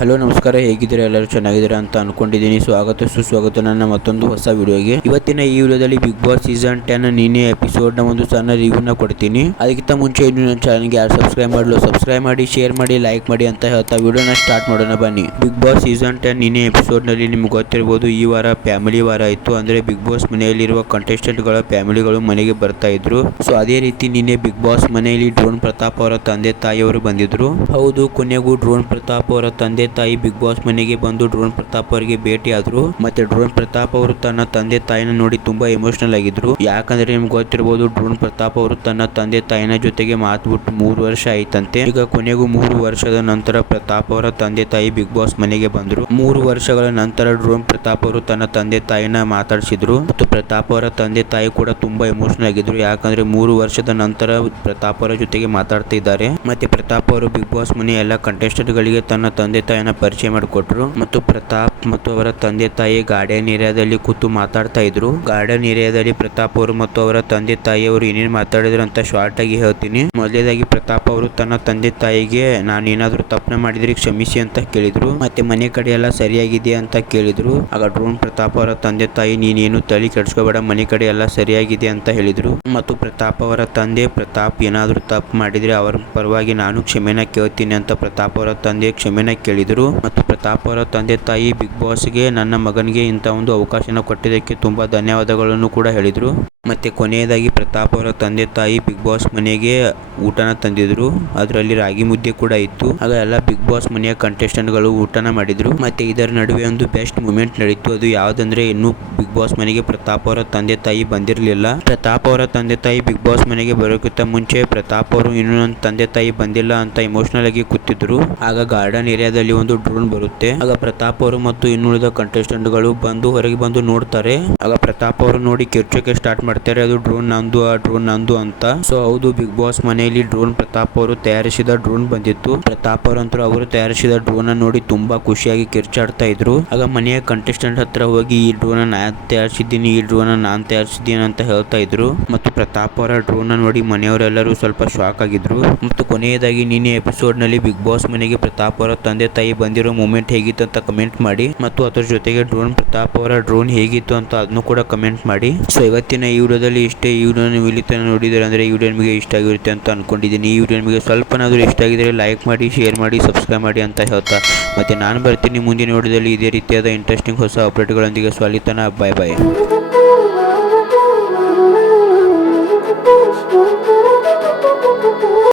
Hello ನಮಸ್ಕಾರ, ಹೇಗಿದ್ದೀರಾ? ಎಲ್ಲರೂ ಚೆನ್ನಾಗಿದ್ದೀರಾ ಅಂತ ಅನ್ಕೊಂಡಿದ್ದೀನಿ. ಸ್ವಾಗತ ಸುಸ್ವಾಗತ ನನ್ನ ಮತ್ತೊಂದು ಹೊಸ ವಿಡಿಯೋಗೆ. ಇವತ್ತಿನ ಈ ವಿಡಿಯೋದಲ್ಲಿ ಬಿಗ್ ಬಾಸ್ ಸೀಸನ್ 10 ನಿನ್ನೆ ಎಪಿಸೋಡ್ ನ ಒಂದು ಸಣ್ಣ ರಿವ್ಯೂನ ಕೊಡ್ತೀನಿ. ಅದಕ್ಕಿಂತ ಮುಂಚೆ ಇನ್ನು ನನ್ನ ಚಾನಲ್ಗೆ ಯಾರು ಸಬ್ಸ್ಕ್ರೈಬ್ ಮಾಡಲು ಸಬ್ಸ್ಕ್ರೈಬ್ ಮಾಡಿ, ಶೇರ್ ಮಾಡಿ, ಲೈಕ್ ಮಾಡಿ ಅಂತ ಹೇಳ್ತಾ ವಿಡಿಯೋನ ಸ್ಟಾರ್ಟ್ ಮಾಡೋಣ ಬನ್ನಿ. ಬಿಗ್ ಬಾಸ್ ಸೀಸನ್ 10 ನಿನ್ನೆ ಎಪಿಸೋಡ್ ನಲ್ಲಿ ನಿಮ್ಗೆ ಗೊತ್ತಿರಬಹುದು, ಈ ವಾರ ಫ್ಯಾಮಿಲಿ ವಾರ ಇತ್ತು. ಅಂದ್ರೆ ಬಿಗ್ ಬಾಸ್ ಮನೆಯಲ್ಲಿರುವ ಕಂಟೆಸ್ಟೆಂಟ್ ಗಳ ಫ್ಯಾಮಿಲಿಗಳು ಮನೆಗೆ ಬರ್ತಾ ಇದ್ರು. ಸೊ ಅದೇ ರೀತಿ ನಿನ್ನೆ ಬಿಗ್ ಬಾಸ್ ಮನೆಯಲ್ಲಿ ಡ್ರೋನ್ ಪ್ರತಾಪ್ ಅವರ ತಂದೆ ತಾಯಿಯವರು ಬಂದಿದ್ರು. ಹೌದು, ಕೊನೆಗೂ ಡ್ರೋನ್ ಪ್ರತಾಪ್ ಅವರ ತಂದೆ ತಾಯಿ ಬಿಗ್ ಬಾಸ್ ಮನೆಗೆ ಬಂದು ಡ್ರೋನ್ ಪ್ರತಾಪ್ ಅವರಿಗೆ ಭೇಟಿ ಆದ್ರು. ಮತ್ತೆ ಡ್ರೋನ್ ಪ್ರತಾಪ್ ಅವರು ತನ್ನ ತಂದೆ ತಾಯಿನ ನೋಡಿ ತುಂಬಾ ಎಮೋಷನಲ್ ಆಗಿದ್ರು. ಯಾಕಂದ್ರೆ ನಿಮ್ಗೆ ಗೊತ್ತಿರಬಹುದು, ಡ್ರೋನ್ ಪ್ರತಾಪ್ ಅವರು ತನ್ನ ತಂದೆ ತಾಯಿನ ಜೊತೆಗೆ ಮಾತುಬಿಟ್ಟು 3 ವರ್ಷ ಆಯ್ತಂತೆ. ಈಗ ಕೊನೆಗೂ 3 ವರ್ಷದ ನಂತರ ಪ್ರತಾಪ್ ಅವರ ತಂದೆ ತಾಯಿ ಬಿಗ್ ಬಾಸ್ ಮನೆಗೆ ಬಂದ್ರು. 3 ವರ್ಷಗಳ ನಂತರ ಡ್ರೋನ್ ಪ್ರತಾಪ್ ಅವರು ತನ್ನ ತಂದೆ ತಾಯಿನ ಮಾತಾಡಿಸಿದ್ರು. ಮತ್ತು ಪ್ರತಾಪ್ ಅವರ ತಂದೆ ತಾಯಿ ಕೂಡ ತುಂಬಾ ಎಮೋಷನಲ್ ಆಗಿದ್ರು. ಯಾಕಂದ್ರೆ 3 ವರ್ಷದ ನಂತರ ಪ್ರತಾಪ್ ಅವರ ಜೊತೆಗೆ ಮಾತಾಡ್ತಾ ಇದ್ದಾರೆ. ಮತ್ತೆ ಪ್ರತಾಪ್ ಅವರು ಬಿಗ್ ಬಾಸ್ ಮನೆ ಎಲ್ಲ ಕಂಟೆಸ್ಟೆಂಟ್ ಗಳಿಗೆ ತನ್ನ ತಂದೆ ತಾಯಿನ ಪರಿಚಯ ಮಾಡಿಕೊಟ್ರು. ಮತ್ತು ಪ್ರತಾಪ್ ಮತ್ತು ಅವರ ತಂದೆ ತಾಯಿ ಗಾರ್ಡನ್ ಏರಿಯಾದಲ್ಲಿ ಕೂತು ಮಾತಾಡ್ತಾ ಇದ್ರು. ಗಾರ್ಡನ್ ಏರಿಯಾದಲ್ಲಿ ಪ್ರತಾಪ್ ಅವರು ಮತ್ತು ಅವರ ತಂದೆ ತಾಯಿಯವರು ಏನೇನು ಮಾತಾಡಿದ್ರು ಅಂತ ಶಾರ್ಟ್ ಆಗಿ ಹೇಳ್ತೀನಿ. ಮೊದಲೇದಾಗಿ ಪ್ರತಾಪ್ ಅವರು ತನ್ನ ತಂದೆ ತಾಯಿಗೆ ನಾನು ಏನಾದ್ರು ತಪ್ಪನ ಮಾಡಿದ್ರೆ ಕ್ಷಮಿಸಿ ಅಂತ ಕೇಳಿದ್ರು. ಮತ್ತೆ ಮನೆ ಕಡೆ ಎಲ್ಲ ಸರಿಯಾಗಿದೆ ಅಂತ ಕೇಳಿದ್ರು. ಆಗ ಡ್ರೋನ್ ಪ್ರತಾಪ್ ಅವರ ತಂದೆ ತಾಯಿ ನೀನೇನು ತಲೆ ಕೆಡಿಸ್ಕೋಬೇಡ, ಮನೆ ಕಡೆ ಎಲ್ಲ ಸರಿಯಾಗಿದೆ ಅಂತ ಹೇಳಿದ್ರು. ಮತ್ತು ಪ್ರತಾಪ್ ಅವರ ತಂದೆ ಪ್ರತಾಪ್ ಏನಾದ್ರು ತಪ್ಪು ಮಾಡಿದ್ರೆ ಅವರ ಪರವಾಗಿ ನಾನು ಕ್ಷಮೆನ ಕೇಳ್ತೀನಿ ಅಂತ ಪ್ರತಾಪ್ ಅವರ ತಂದೆ ಕ್ಷಮೆನ ಕೇಳಿದ್ರು. ಮತ್ತು ಪ್ರತಾಪ್ ಅವರ ತಂದೆ ತಾಯಿ ಬಿಗ್ ಬಾಸ್ಗೆ ನನ್ನ ಮಗನಿಗೆ ಇಂಥ ಒಂದು ಅವಕಾಶನ ಕೊಟ್ಟಿದ್ದಕ್ಕೆ ತುಂಬಾ ಧನ್ಯವಾದಗಳನ್ನು ಕೂಡ ಹೇಳಿದ್ರು. ಮತ್ತೆ ಕೊನೆಯದಾಗಿ ಪ್ರತಾಪ್ ಅವರ ತಂದೆ ತಾಯಿ ಬಿಗ್ ಬಾಸ್ ಮನೆಗೆ ಊಟನ ತಂದಿದ್ರು. ಅದರಲ್ಲಿ ರಾಗಿ ಮುದ್ದೆ ಕೂಡ ಇತ್ತು. ಆಗ ಎಲ್ಲ ಬಿಗ್ ಬಾಸ್ ಮನೆಯ ಕಂಟೆಸ್ಟೆಂಟ್ ಗಳು ಊಟನ ಮಾಡಿದ್ರು. ಮತ್ತೆ ಇದರ ನಡುವೆ ಒಂದು ಬೆಸ್ಟ್ ಮೂಮೆಂಟ್ ನಡೀತು. ಅದು ಯಾವ್ದಂದ್ರೆ, ಇನ್ನು ಬಿಗ್ ಬಾಸ್ ಮನೆಗೆ ಪ್ರತಾಪ್ ಅವರ ತಂದೆ ತಾಯಿ ಬಂದಿರಲಿಲ್ಲ. ಪ್ರತಾಪ್ ಅವರ ತಂದೆ ತಾಯಿ ಬಿಗ್ ಬಾಸ್ ಮನೆಗೆ ಬರೋಕ್ಕಿಂತ ಮುಂಚೆ ಪ್ರತಾಪ್ ಅವರು ಇನ್ನು ನನ್ನ ತಂದೆ ತಾಯಿ ಬಂದಿಲ್ಲ ಅಂತ ಇಮೋಷನಲ್ ಆಗಿ ಕೂತಿದ್ರು. ಆಗ ಗಾರ್ಡನ್ ಏರಿಯಾದಲ್ಲಿ ಒಂದು ಡ್ರೋನ್ ಬರುತ್ತೆ. ಆಗ ಪ್ರತಾಪ್ ಅವರು ಮತ್ತು ಇನ್ನುಳಿದ ಕಂಟೆಸ್ಟೆಂಟ್ ಗಳು ಹೊರಗೆ ಬಂದು ನೋಡ್ತಾರೆ. ಆಗ ಪ್ರತಾಪ್ ಅವರು ನೋಡಿ ಕಿರ್ಚೋಕೆ ಸ್ಟಾರ್ಟ್ ಮಾಡ್ತಾರೆ, ಅದು ಡ್ರೋನ್ ನಂದು, ಆ ಡ್ರೋನ್ ನಂದು ಅಂತ. ಸೊ ಹೌದು, ಬಿಗ್ ಬಾಸ್ ಮನೆಯಲ್ಲಿ ಡ್ರೋನ್ ಪ್ರತಾಪ್ ಅವರು ತಯಾರಿಸಿದ ಡ್ರೋನ್ ಬಂದಿತ್ತು. ಪ್ರತಾಪ್ ಅವರಂತೂ ಅವರು ತಯಾರಿಸಿದ ಡ್ರೋನ್ ನೋಡಿ ತುಂಬಾ ಖುಷಿಯಾಗಿ ಕಿರ್ಚಾಡ್ತಾ ಇದ್ರು. ಆಗ ಮನೆಯ ಕಂಟೆಸ್ಟೆಂಟ್ ಹತ್ರ ಹೋಗಿ ಈ ಡ್ರೋನ್ ನಾನು ತಯಾರಿಸಿದ್ದೀನಿ, ಈ ಡ್ರೋನ್ ನಾನು ತಯಾರಿಸಿದ್ದೀನಿ ಅಂತ ಹೇಳ್ತಾ ಇದ್ರು. ಮತ್ತು ಪ್ರತಾಪ್ ಅವರ ಡ್ರೋನ್ ನೋಡಿ ಮನೆಯವರೆಲ್ಲರೂ ಸ್ವಲ್ಪ ಶಾಕ್ ಆಗಿದ್ರು. ಮತ್ತು ಕೊನೆಯದಾಗಿ ನಿನ್ನೆ ಎಪಿಸೋಡ್ ನಲ್ಲಿ ಬಿಗ್ ಬಾಸ್ ಮನೆಗೆ ಪ್ರತಾಪ್ ಅವರ ತಂದೆ ತಾಯಿ ಬಂದಿರೋ ಮೂಮೆಂಟ್ ಹೇಗಿತ್ತು ಅಂತ ಕಮೆಂಟ್ ಮಾಡಿ. ಮತ್ತು ಅದರ ಜೊತೆಗೆ ಡ್ರೋನ್ ಪ್ರತಾಪ್ ಅವರ ಡ್ರೋನ್ ಹೇಗಿತ್ತು ಅಂತ ಅದನ್ನು ಕೂಡ ಕಮೆಂಟ್ ಮಾಡಿ. ಸೊ ಇವತ್ತಿನ ಈ ವಿಡಿಯೋದಲ್ಲಿ ಇಷ್ಟೇ. ಈ ವಿಡಿಯೋ ನೀವು ಇಲ್ಲಿ ತನಕ ನೋಡಿದ್ರೆ ಅಂದ್ರೆ ಈ ವಿಡಿಯೋ ನಿಮಗೆ ಇಷ್ಟ ಆಗಿರುತ್ತೆ ಅಂತ ಅನ್ಕೊಂಡಿದ್ದೀನಿ. ಈ ವಿಡಿಯೋ ನಿಮಗೆ ಸ್ವಲ್ಪನಾದರೂ ಇಷ್ಟ ಆಗಿದ್ರೆ ಲೈಕ್ ಮಾಡಿ, ಶೇರ್ ಮಾಡಿ, ಸಬ್ಸ್ಕ್ರೈಬ್ ಮಾಡಿ ಅಂತ ಹೇಳ್ತಾ ಮತ್ತೆ ನಾನು ಬರ್ತೀನಿ ಮುಂದಿನ ವಿಡಿಯೋದಲ್ಲಿ ಇದೇ ರೀತಿಯಾದ ಇಂಟ್ರೆಸ್ಟಿಂಗ್ ಹೊಸ ಅಪ್ಡೇಟ್ಗಳೊಂದಿಗೆ. ಸೊ ಅಲ್ಲಿ ತನಕ ಬಾಯ್ ಬಾಯ್.